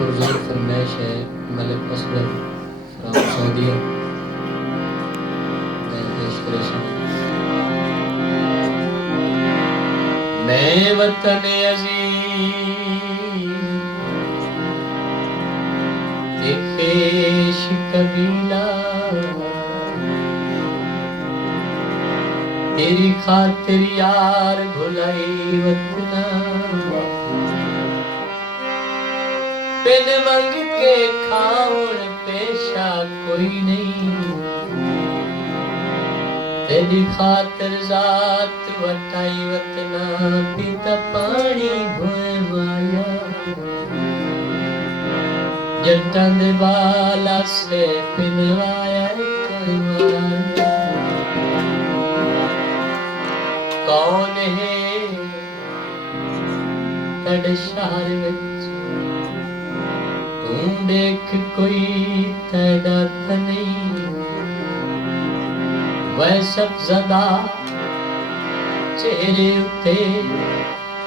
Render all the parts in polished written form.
बुजुर्ग फरमाइश है मलिक असगर फ्रॉम सऊदीया। मैं पेश करें। मैं वतन अजीज पेश कबीला तेरी खातिर यार भुलाई वतना बिन मंग के खाउन पेशा कोई नहीं तेरी खातिर जात वटाई वतना पीता पानी भोए माया जट्टां दे बाला से पिनवाया करवाया कौन है तड़ शहर विच तू देख कोई तेरा त नहीं वह सब ज़दा चेहरे उते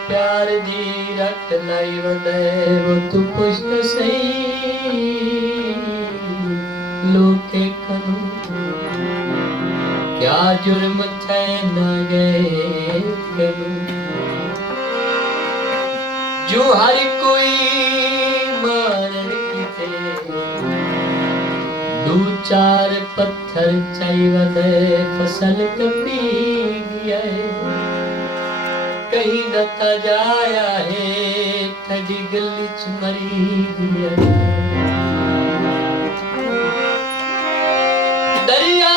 प्यार दी रट लाई वदे वो तू पुछ तो सही लोटे कनु क्या जुर्म थे न गए कनु जो हर कोई मारन किते दो चार पत्थर चाहिए फसल कपी गया कहीं दता जाया है थड़ी गली च मरी गया दरिया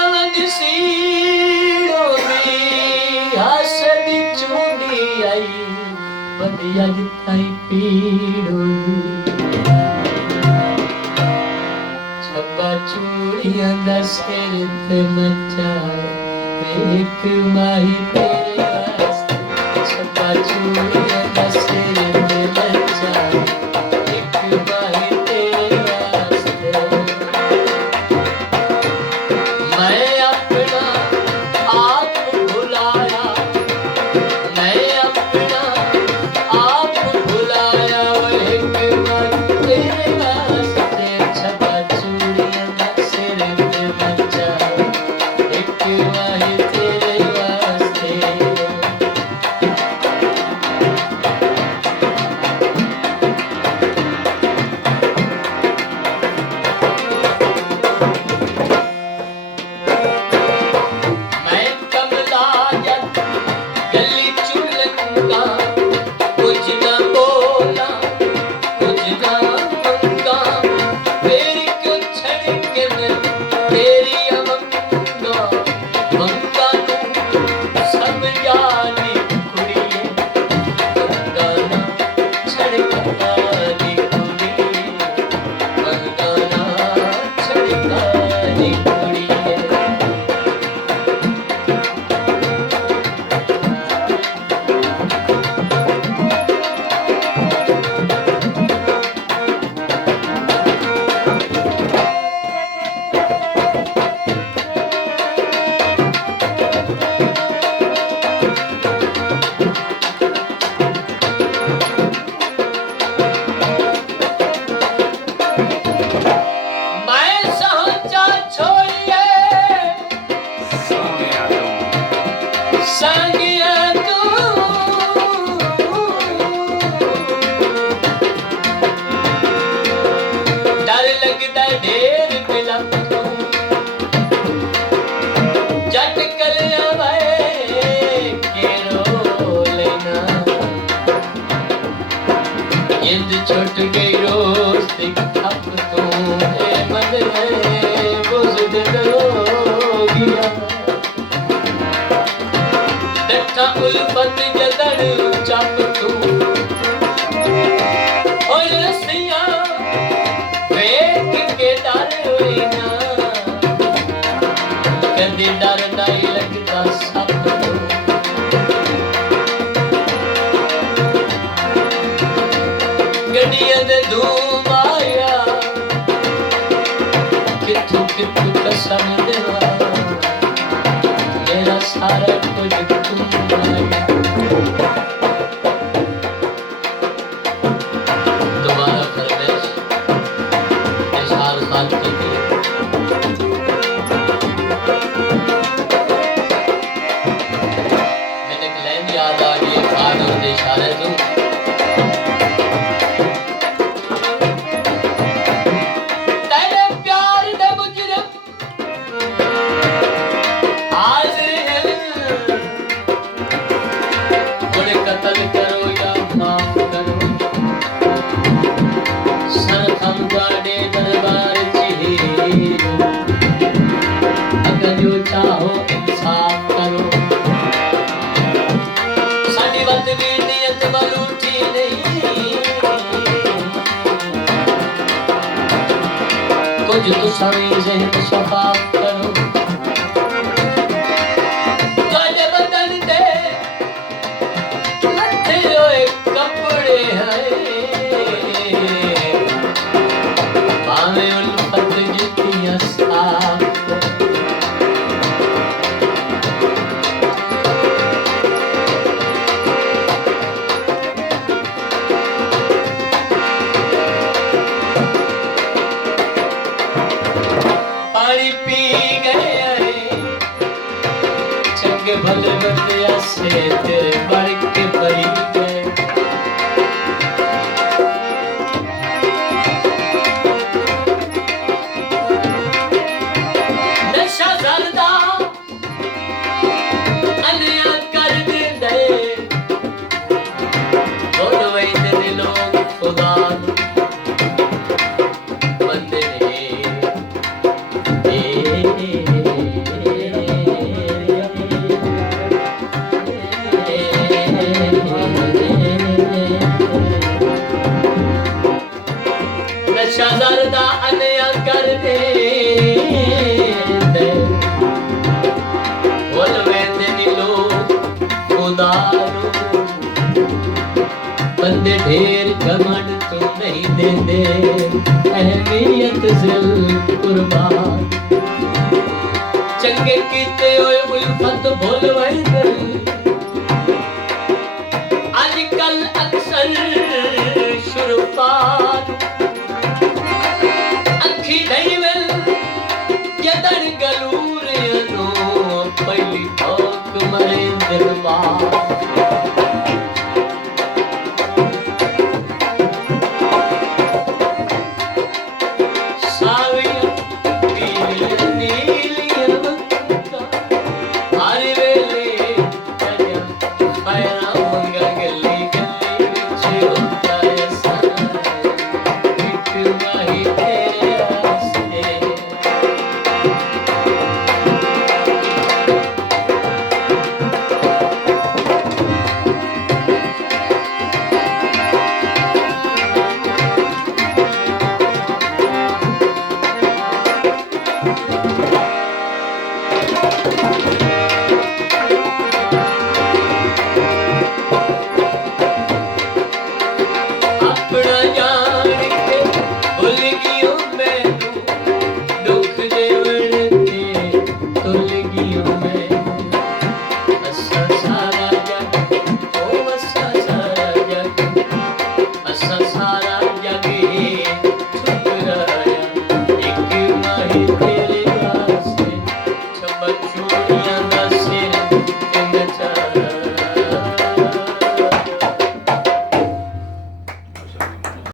सीढ़ों में हासद चूंदी आई बदिया जिथाई पीड़ों छब्बा चूड़ियां दा सिर ते मचा एक माही तेरे वास्ते छब्बा चूड़ियां दा सिर ते मचा एक माही तेरे वास्ते मैं अपना आप भुलाया मैं अपना आप भुलाया एक माही तेरे वास्ते छब्बा चूड़ियां दा सिर ते मचा एक माही तेरे वास्ते मैं कमला जट गली चुलंगा कुछ ना बोला कुछ ना मंगा तेरी क्यों छड़ के मैं तेरी अमंगा मंगा तू समझानी कुड़िए मंगा ना छड़कानी कुड़िए मंगा ना छड़कानी कुड़िए मैं सहजा छोड़िए संगिया तू डर लगदा ढेर बिलप तू जट कर आवे केरो लेना जिंद छुट गई रोज दिख अब तू ए मन में बुज़दिल हो गया डट्ठा उल्फत जदड़ चप तू और रस्सियां वेख के डर होई ना कदी डर नहीं लगता सब तू गड्डियां दे धूम आया किथों किथों कसम देवा मेरा सारा कुछ तुम आया दोबारा फरमाइश कुछ तो साई ज़हन शफाफ करो तुहाडे बदन ते लथे होए कपड़े हैं भावें उल्फत जुत्तियां साफ पानी पी गए चंगे भले बंदिया से तेरे बढ़ के परी गए नशा जरदा अन्या कर दे बोल वही तेरे लोग खुदा बंदे शहजादा अन्या कर दे बोलवे दिलो खुदारो बंदे ढेर घमंड तो नहीं देंदे अहमियत जिल कुर्बान चंगे कीते होए उल्फत बोलवे